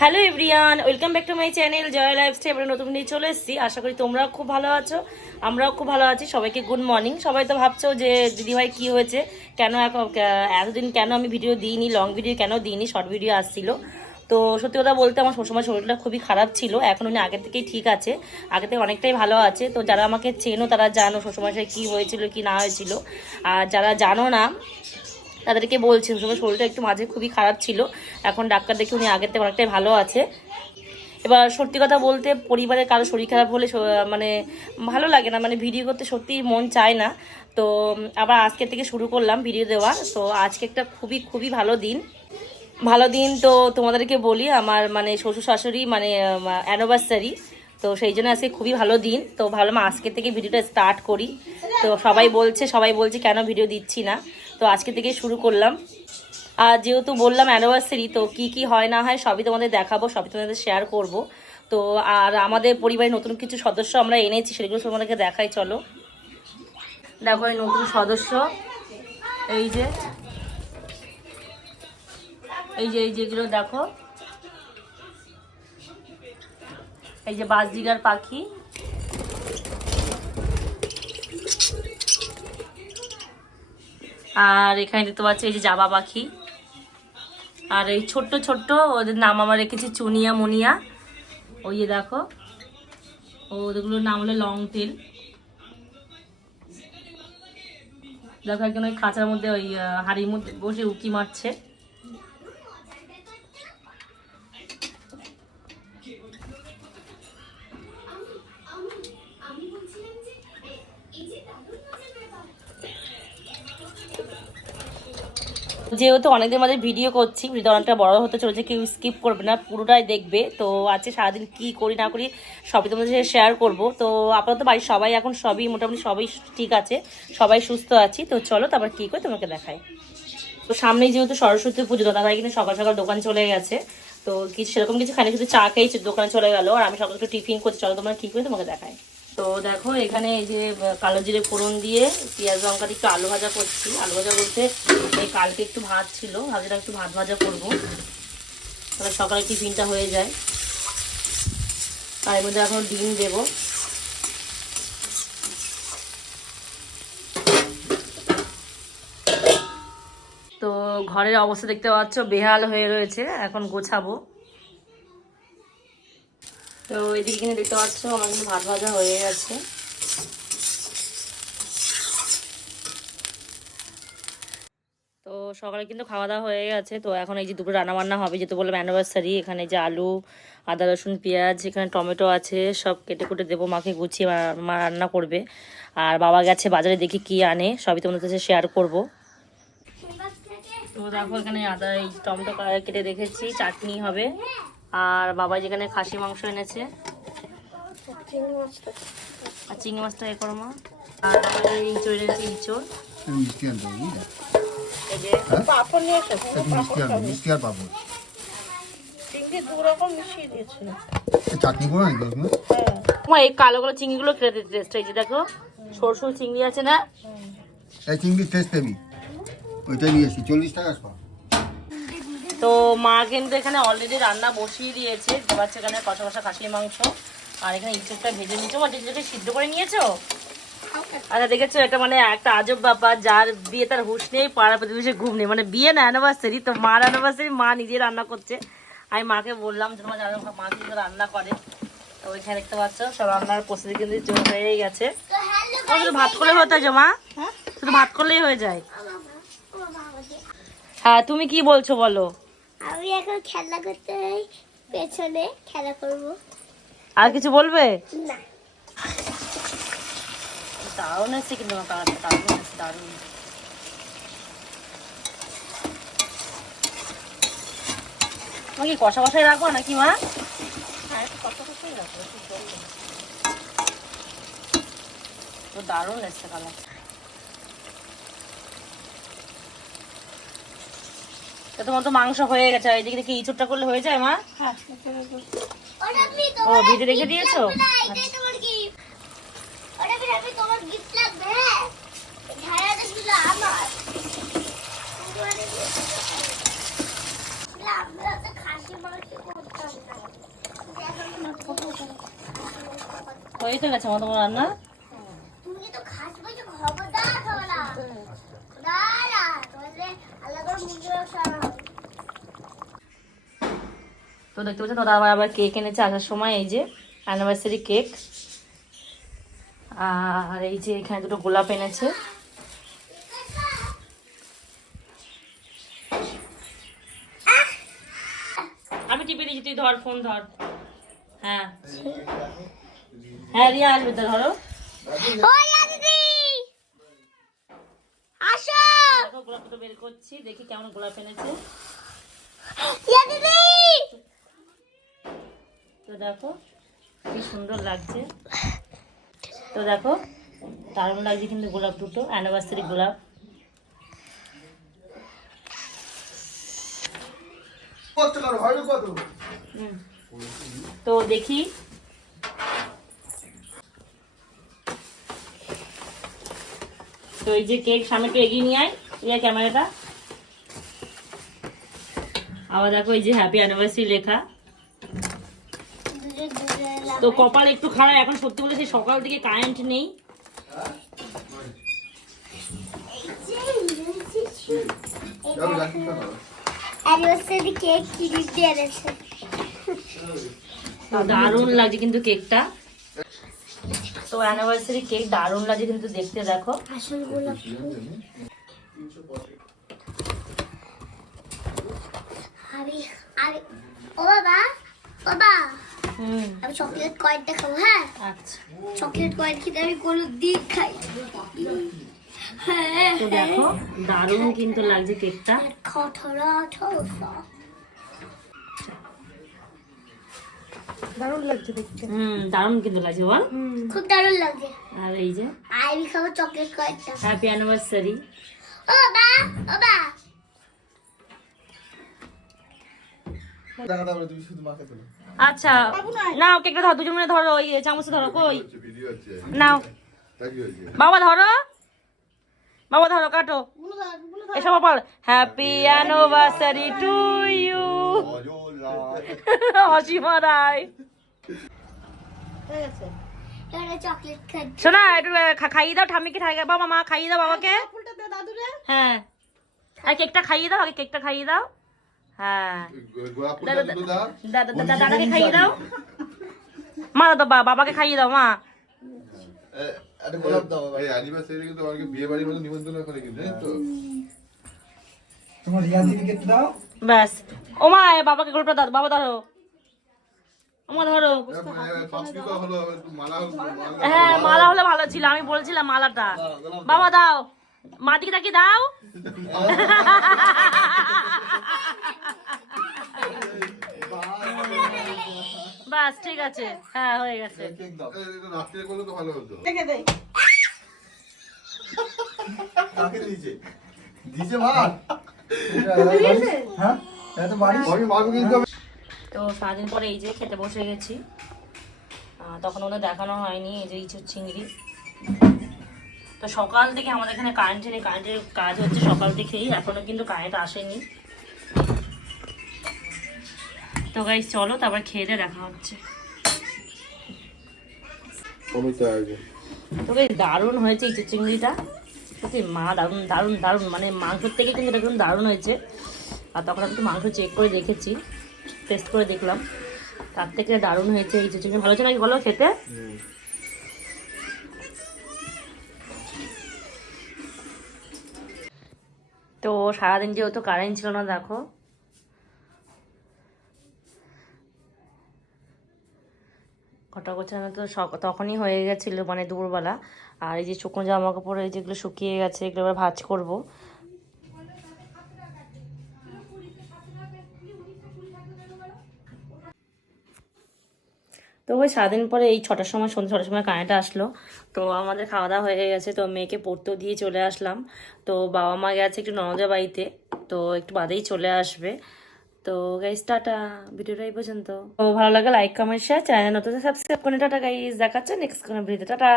Hello everyone, welcome back to my channel, Joy lifestyle এবার নতুন নিয়ে চলে এসেছি। আশা করি তোমরাও খুব ভালো আছো, আমরাও খুব ভালো আছি, সবাইকে গুড মর্নিং। সবাই তো ভাবছ যে, দিদিভাই কি হয়েছে, কেন এতদিন কেন আমি ভিডিও দিইনি, লং ভিডিও কেন দিইনি, শর্ট ভিডিও আসছিল। তো সত্যি কথা বলতে আমার সবসময় শরীরটা খুবই খারাপ ছিল, এখন উনি আগের থেকেই ঠিক আছে আগে থেকে অনেকটাই ভালো আছে। তো যারা আমাকে চেনো তারা জানো সবসময় কী হয়েছিল, কি না হয়েছিল। আর যারা জানো না তাদেরকে বলছি সবসময় শরীরটা একটু মাঝে খুবই খারাপ ছিল। এখন ডাক্তার দেখে উনি আগের থেকে অনেকটাই ভালো আছে। এবার সত্যি কথা বলতে পরিবারের কারও শরীর খারাপ হলে মানে ভালো লাগে না মানে ভিডিও করতে সত্যিই মন চায় না। তো আবার আজকে থেকে শুরু করলাম ভিডিও দেওয়া তো, আজকে একটা খুবই খুবই ভালো দিন। ভালো দিন তো তোমাদেরকে বলি, আমার মানে শ্বশুর শাশুড়ি মানে অ্যানিভার্সারি তো সেই জন্য আজকে খুবই ভালো দিন। তো ভাবলাম আজকে থেকে ভিডিওটা স্টার্ট করি। তো সবাই বলছে সবাই বলছে কেন ভিডিও দিচ্ছি না? তো আজকে থেকে শুরু করলাম। আর যেহেতু বললাম অ্যানিভার্সারি তো কি কি হয় না হয় সবই তোমাদের দেখাবো, সবই তোমাদের শেয়ার করব। তো আর আমাদের পরিবারের নতুন কিছু সদস্য আমরা এনেছি, সেগুলো তোমাদেরকে দেখাই, চলো। দেখো এই নতুন সদস্য, এই যে এই যে, এই যেগুলো দেখো। এই যে বাজদিগার পাখি আর এখানে দেখতে পাচ্ছি এই যে জাবা পাখি। আর এই ছোট্ট ছোট্ট, ওদের নাম আমার রেখেছি চুনিয়া মুনিয়া। ওই যে দেখো, ওদেরগুলোর নাম হলো লং টেল। দেখো একজন ওই খাঁচার মধ্যে ওই হাড়ির মধ্যে বসে উকি মারছে। যেহেতু অনেকদিন আমাদের ভিডিও করছি ভিডিও অনেকটা বড় হতে চলেছে, কেউ স্কিপ করবে না, পুরোটাই দেখবে। তো আজকে সারাদিন কি করি, না করি, সবই তোমাদের সাথে শেয়ার করব। তো আপাতত বাড়ির সবাই এখন সবই, মোটামুটি সবাই ঠিক আছে, সবাই সুস্থ আছি। তো চলো, তারপর কী করে, তোমাকে দেখায় তো সামনেই যেহেতু সরস্বতী পুজো তারা কিন্তু সকাল সকাল দোকান চলে গেছে। তো কিছু সেরকম কিছু খানি শুধু চা খেয়েই দোকানে চলে গেল। আর আমি সকাল একটু টিফিন করছি, চলো তোমরা কী করে, তোমাকে দেখাই। তো দেখো, এখানে এই যে কালো জিরে ফোড়ন দিয়ে পেঁয়াজ লঙ্কা একটু আলু ভাজা করছি। আলু ভাজা বলতে এই কালকে একটু ভাত ছিল ভাজাটা একটু ভাত ভাজা করব। তাহলে সকালে টিফিনটা হয়ে যায়। এর মধ্যে এখন ডিম দেবো। তো ঘরের অবস্থা দেখতে পাচ্ছ, বেহাল হয়ে রয়েছে। এখন গোছাবো। তো এদিকে কিনে দেখতে পাচ্ছ, আমার কিন্তু ভাত ভাজা হয়ে গেছে। তো সকালে কিন্তু খাওয়া দাওয়া হয়ে গেছে। তো এখন এই যে দুপুরে রান্না বান্না হবে, যেহেতু বললাম অ্যানিভার্সারি এখানে যে আলু, আদা, রসুন, পেঁয়াজ, এখানে টমেটো আছে, সব কেটে কুটে দেবো, মাকে গুছিয়ে মা রান্না করবে। আর বাবা গেছে বাজারে, দেখি কি আনে, সবই তোমাদের কাছে শেয়ার করব। তো দেখো, এখানে আদা, এই টমেটো কেটে রেখেছি, চাটনি হবে। আর বাবা যেখানে খাসি মাংস এনেছে। আর চিংড়ি মাছটা এ করো মা। আর এই ইঁচড় এনেছে ইঁচড়। মিষ্টি আনতে হবে বুঝলে? এই যে পাপড় নিয়ে এসেছে একটু মিষ্টি আনবে মিষ্টি আর পাবো চিংড়ি দু রকম মিশিয়ে দিয়েছে। চাটনি করে নাকি ওগুলো? হ্যাঁ। এই কালো কালো চিংড়িগুলো খেতে টেস্ট এই যে দেখো চিংড়ি আছে না? এই চিংড়ি টেস্ট দেবি ওইটা নিয়ে এসি চল্লিশ টাকা তো মা কিন্তু এখানে অলরেডি রান্না বসিয়ে দিয়েছে। বাচ্চা এখানে কষা কষা খাসির মাংস। আর এখানে ইঁচড়টা ভেজে নিয়েছো। মা ইঁচড়টা সিদ্ধ করে নিয়েছো? আচ্ছা দেখেছ এটা মানে একটা আজব ব্যাপার যার বিয়ে তার হুশ নেই পাড়া প্রতিবেশে ঘুম নেই। মানে বিয়ে না অ্যানিভার্সারি তো মার অ্যানিভার্সারি মা নিজে রান্না করছে। আমি মাকে বললাম যে তোমার মা কিন্তু রান্না করে। তো ওইখানে দেখতে পাচ্ছ সব রান্নার প্রস্তুতি কিন্তু হয়েই গেছে। শুধু ভাত করলে হতে যায় মা শুধু ভাত করলেই হয়ে যায়? হ্যাঁ তুমি কি বলছো বলো? আমি এখন খেলা করতে যাই পেছনে খেলা করব। আর কিছু বলবে? না। দারুণ এসছে কিন্তু আমার কালারটা দারুণ এসছে দারুণ। তোমার কি কষা কষাই রাখব নাকি মা? তো দারুণ এসছে কালার তা তোমার তো মাংস হয়ে গেছে এদিকে দেখি ইঁচুরটা করলে হয়ে যায় মা? ও ভিডিও রেখে দিয়েছ? হয়ে তো গেছে তোমার রান্না? তুমি তো খাসবে খবরদার খবরদার আল্লাহ তো দেখতে পাচ্ছ দাদা আবার আবার কেক এনেছে আসার সময় এই যে অ্যানিভার্সারি কেক আর এই যে এখানে দুটো গোলাপ এনেছে। আমি টিপে দিয়েছি তুই ধর ফোন ধর। হ্যাঁ। হ্যাঁ রিয়া আসবে তো ধরো। ওই দিদি গোলাপ দুটো বের করছি দেখি কেমন গোলাপ এনেছে। দিদি! দেখো কি সুন্দর লাগছে। তো দেখো দারুণ লাগছে কিন্তু গোলাপ দুটো অ্যানিভার্সারি গোলাপ। হুম। তো দেখি। তো এই যে কেক সামনে একটু এগিয়ে নিয়ে আয় রিয়া ক্যামেরাটা। আবার দেখো এই যে হ্যাপি অ্যানিভার্সারি লেখা। তো কপাল একটু খারাপ এখন সত্যি বলে সেই সকাল থেকে কারেন্ট নেই। দারুণ লাগছে কিন্তু কেকটা তো অ্যানিভার্সারি কেক দারুণ লাগছে কিন্তু দেখতে দেখো। আসল গোলাপ আমি আমি ও বাবা বাবা। আমি চকলেট কয়েনটা খাব হ্যাঁ? আচ্ছা। চকলেট কয়েন খেতে আমি কোনো দিন খাই হ্যাঁ তো দেখো দারুণ কিন্তু লাগছে কেকটা খঠরা ঠোসা। দারুণ লাগছে দেখতে। হুম দারুণ কিন্তু লাগছে বল। খুব দারুণ লাগছে। আর এই যে? আমি খাব চকলেট কয়েনটা হ্যাপি অ্যানিভার্সারি ও বাবা ও বাবা আচ্ছা নাও কেকটা ধরো দুজন মিলে ধরো ওই চামচ ধরো কই? নাও। বাবা ধরো। বাবা ধরো কাটো। এসব আবার happy anniversary to you Asima Roy. শোনা একটু খা- খাইয়ে দাও ঠাম্মিকে খাইয়ে বাবা মা খাইয়ে দাও বাবাকে। ফুলটা দে দাদুরে হ্যাঁ। আর কেকটা খাইয়ে দাও আগে কেকটা খাইয়ে দাও। হ্যাঁ। দাদা দাদা দাদা দাদাকে খাইয়ে দাও। মা দাদা বা- বাবাকে খাইয়ে দাও মা। ব্যাস। ও মা এ বাবাকে গল্পটা দাও বাবা ধরো। হ্যাঁ মালা হলে ভালো ছিল আমি বলছিলাম মালাটা। বাবা দাও। মা দিকে তাকি দাও। বাস ঠিক আছে। হ্যাঁ হয়ে গেছে। হ্যাঁ? তো সারাদিন পরে এই যে খেতে বসে গেছি। তখন ওদের দেখানো হয়নি এই যে ইঁচুর চিংড়ি। তো সকাল থেকে আমাদের এখানে কারেন্ট নেই কারেন্টের কাজ হচ্ছে সকাল থেকেই এখনও কিন্তু কারেন্ট আসেনি। তো গাই চলো তারপর খেয়ে দিয়ে দেখা হচ্ছে। তো গাইজ দারুণ হয়েছে ইঁচুর চিংড়িটা সত্যি মা দারুণ দারুণ দারুণ মানে মাংসর থেকে কিন্তু এটা কিন্তু দারুণ হয়েছে। আর তখন আমি একটু মাংস চেক করে দেখেছি টেস্ট করে দেখলাম। তার থেকে দারুণ হয়েছে ইঁচুর চিংড়ি ভালো হচ্ছে নাকি বলো খেতে? তো সারাদিন যেহেতু কারেন্ট ছিল না, দেখো। কটা গোছানো তো তখনই হয়ে গেছিল মানে দুপুরবেলা। আর এই যে শুকনো জামা কাপড় এই যেগুলো শুকিয়ে গেছে, এগুলো এবার ভাজ করব। ওই সারাদিন পরে এই ছটার সময়, সন্ধ্যে ছটার সময় কানেটা আসলো। তো আমাদের খাওয়া দাওয়া হয়ে গেছে, তো মেয়েকে পড়তেও দিয়ে চলে আসলাম। তো বাবা মা গেছে একটু ননদের বাড়িতে, তো একটু বাদেই চলে আসবে। তো গাইজ টাটা। ভিডিওটা এই পর্যন্ত। তো ভালো লাগে লাইক কমেন্ট শেয়ার চ্যানেল নতুন সাবস্ক্রাইব করে টাটা গাইজ দেখাচ্ছে নেক্সট কোনো ভিডিওতে টাটা।